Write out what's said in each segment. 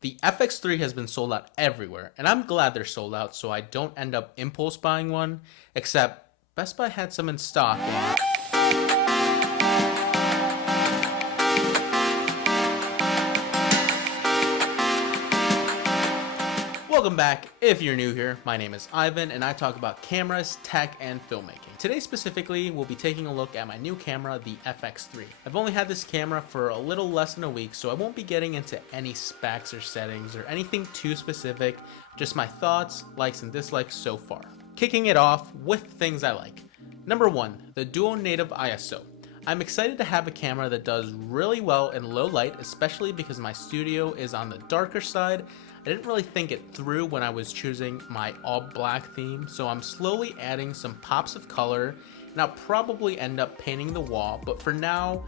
The FX3 has been sold out everywhere, and I'm glad they're sold out so I don't end up impulse buying one, except Best Buy had some in stock. Welcome back. If you're new here, my name is Ivan and I talk about cameras, tech, and filmmaking. Today specifically, we'll be taking a look at my new camera, the FX3. I've only had this camera for a little less than a week, so I won't be getting into any specs or settings or anything too specific, just my thoughts, likes, and dislikes so far. Kicking it off with things I like. Number 1, the dual native ISO. I'm excited to have a camera that does really well in low light, especially because my studio is on the darker side. I didn't really think it through when I was choosing my all black theme, so I'm slowly adding some pops of color, and I'll probably end up painting the wall, but for now,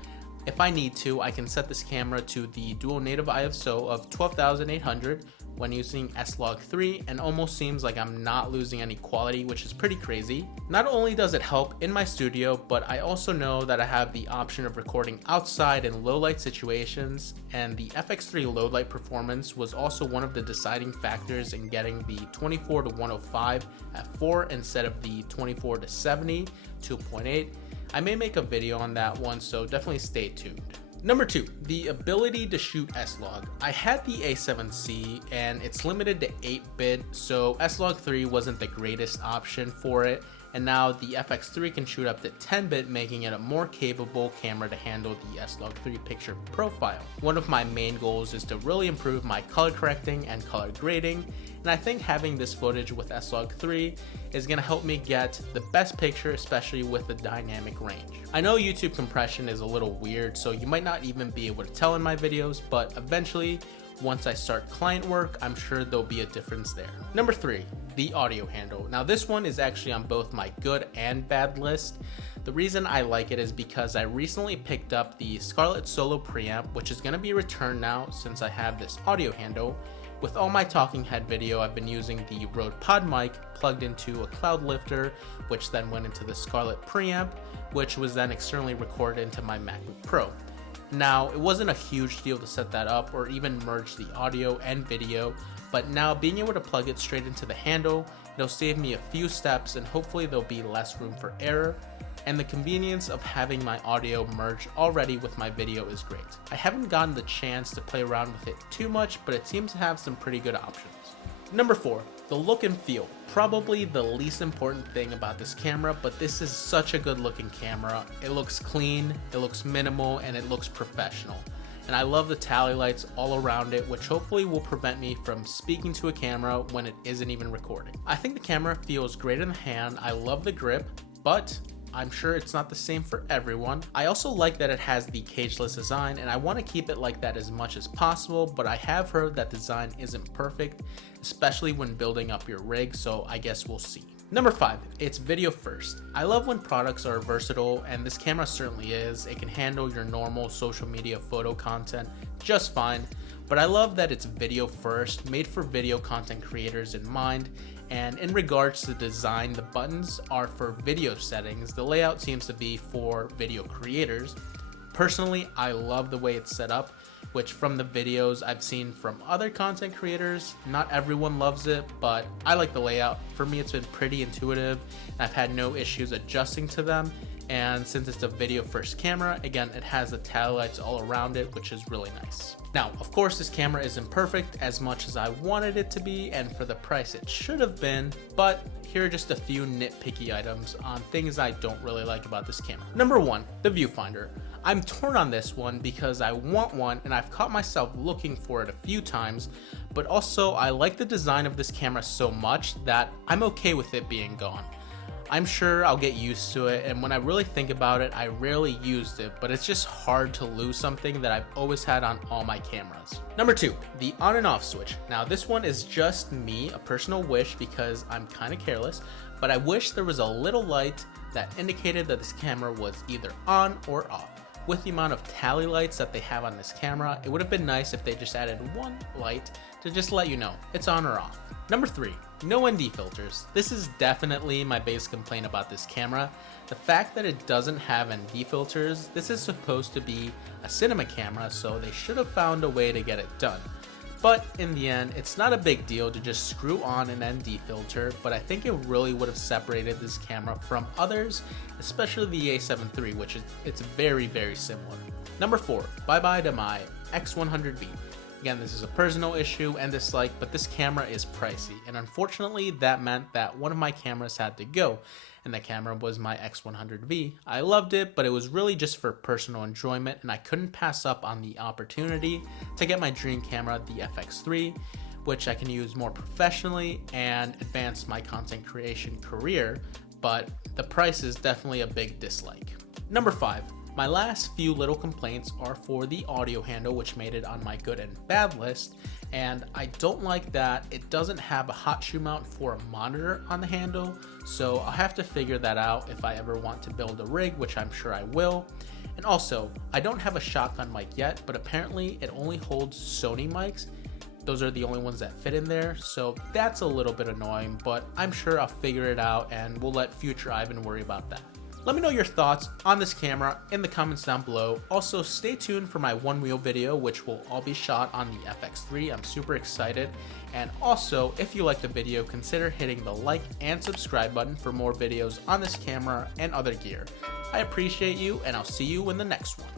if I need to, I can set this camera to the dual native ISO of 12,800 when using S-Log3, and almost seems like I'm not losing any quality, which is pretty crazy. Not only does it help in my studio, but I also know that I have the option of recording outside in low light situations, and the FX3 low light performance was also one of the deciding factors in getting the 24-105 f4 instead of the 24-70 2.8. I may make a video on that one, so definitely stay tuned. Number 2, the ability to shoot S-Log. I had the A7C and it's limited to 8-bit, so S-Log3 wasn't the greatest option for it, and now the FX3 can shoot up to 10-bit, making it a more capable camera to handle the S-Log3 picture profile. One of my main goals is to really improve my color correcting and color grading, and I think having this footage with S-Log3 is going to help me get the best picture, especially with the dynamic range. I know YouTube compression is a little weird, so you might not even be able to tell in my videos, but eventually, once I start client work, I'm sure there'll be a difference there. Number 3, the audio handle. Now this one is actually on both my good and bad list. The reason I like it is because I recently picked up the Scarlett Solo preamp, which is going to be returned now since I have this audio handle. With all my talking head video, I've been using the Rode Pod mic plugged into a cloud lifter, which then went into the Scarlett preamp, which was then externally recorded into my MacBook Pro. Now, it wasn't a huge deal to set that up or even merge the audio and video, but now being able to plug it straight into the handle, it'll save me a few steps and hopefully there'll be less room for error. And the convenience of having my audio merged already with my video is great. I haven't gotten the chance to play around with it too much, but it seems to have some pretty good options. Number 4, the look and feel. Probably the least important thing about this camera, but this is such a good looking camera. It looks clean, it looks minimal, and it looks professional. And I love the tally lights all around it, which hopefully will prevent me from speaking to a camera when it isn't even recording. I think the camera feels great in the hand. I love the grip, but I'm sure it's not the same for everyone. I also like that it has the cageless design, and I want to keep it like that as much as possible, but I have heard that design isn't perfect, especially when building up your rig, so I guess we'll see. Number 5, it's video first. I love when products are versatile, and this camera certainly is. It can handle your normal social media photo content just fine, but I love that it's video first, made for video content creators in mind. And in regards to design, the buttons are for video settings. The layout seems to be for video creators. Personally, I love the way it's set up, which from the videos I've seen from other content creators, not everyone loves it, but I like the layout. For me, it's been pretty intuitive, and I've had no issues adjusting to them. And since it's a video first camera, again, it has the tail lights all around it, which is really nice. Now, of course, this camera isn't perfect as much as I wanted it to be, and for the price it should have been, but here are just a few nitpicky items on things I don't really like about this camera. Number 1, the viewfinder. I'm torn on this one because I want one and I've caught myself looking for it a few times, but also I like the design of this camera so much that I'm okay with it being gone. I'm sure I'll get used to it, and when I really think about it, I rarely used it, but it's just hard to lose something that I've always had on all my cameras. Number 2, the on and off switch. Now this one is just me, a personal wish because I'm kind of careless, but I wish there was a little light that indicated that this camera was either on or off. With the amount of tally lights that they have on this camera, it would have been nice if they just added one light to just let you know it's on or off. Number 3, no ND filters. This is definitely my biggest complaint about this camera. The fact that it doesn't have ND filters. This is supposed to be a cinema camera, so they should have found a way to get it done. But in the end, it's not a big deal to just screw on an ND filter, but I think it really would have separated this camera from others, especially the A7 III, which it's very, very similar. Number 4, bye-bye to my X100V. Again, this is a personal issue and dislike, but this camera is pricey, and unfortunately that meant that one of my cameras had to go, and that camera was my X100V. I loved it, but it was really just for personal enjoyment, and I couldn't pass up on the opportunity to get my dream camera, the FX3, which I can use more professionally and advance my content creation career, but the price is definitely a big dislike. Number 5. My last few little complaints are for the audio handle, which made it on my good and bad list, and I don't like that it doesn't have a hot shoe mount for a monitor on the handle, so I'll have to figure that out if I ever want to build a rig, which I'm sure I will. And also, I don't have a shotgun mic yet, but apparently it only holds Sony mics. Those are the only ones that fit in there, so that's a little bit annoying, but I'm sure I'll figure it out and we'll let future Ivan worry about that. Let me know your thoughts on this camera in the comments down below. Also, stay tuned for my one wheel video, which will all be shot on the FX3. I'm super excited. And also, if you like the video, consider hitting the like and subscribe button for more videos on this camera and other gear. I appreciate you, and I'll see you in the next one.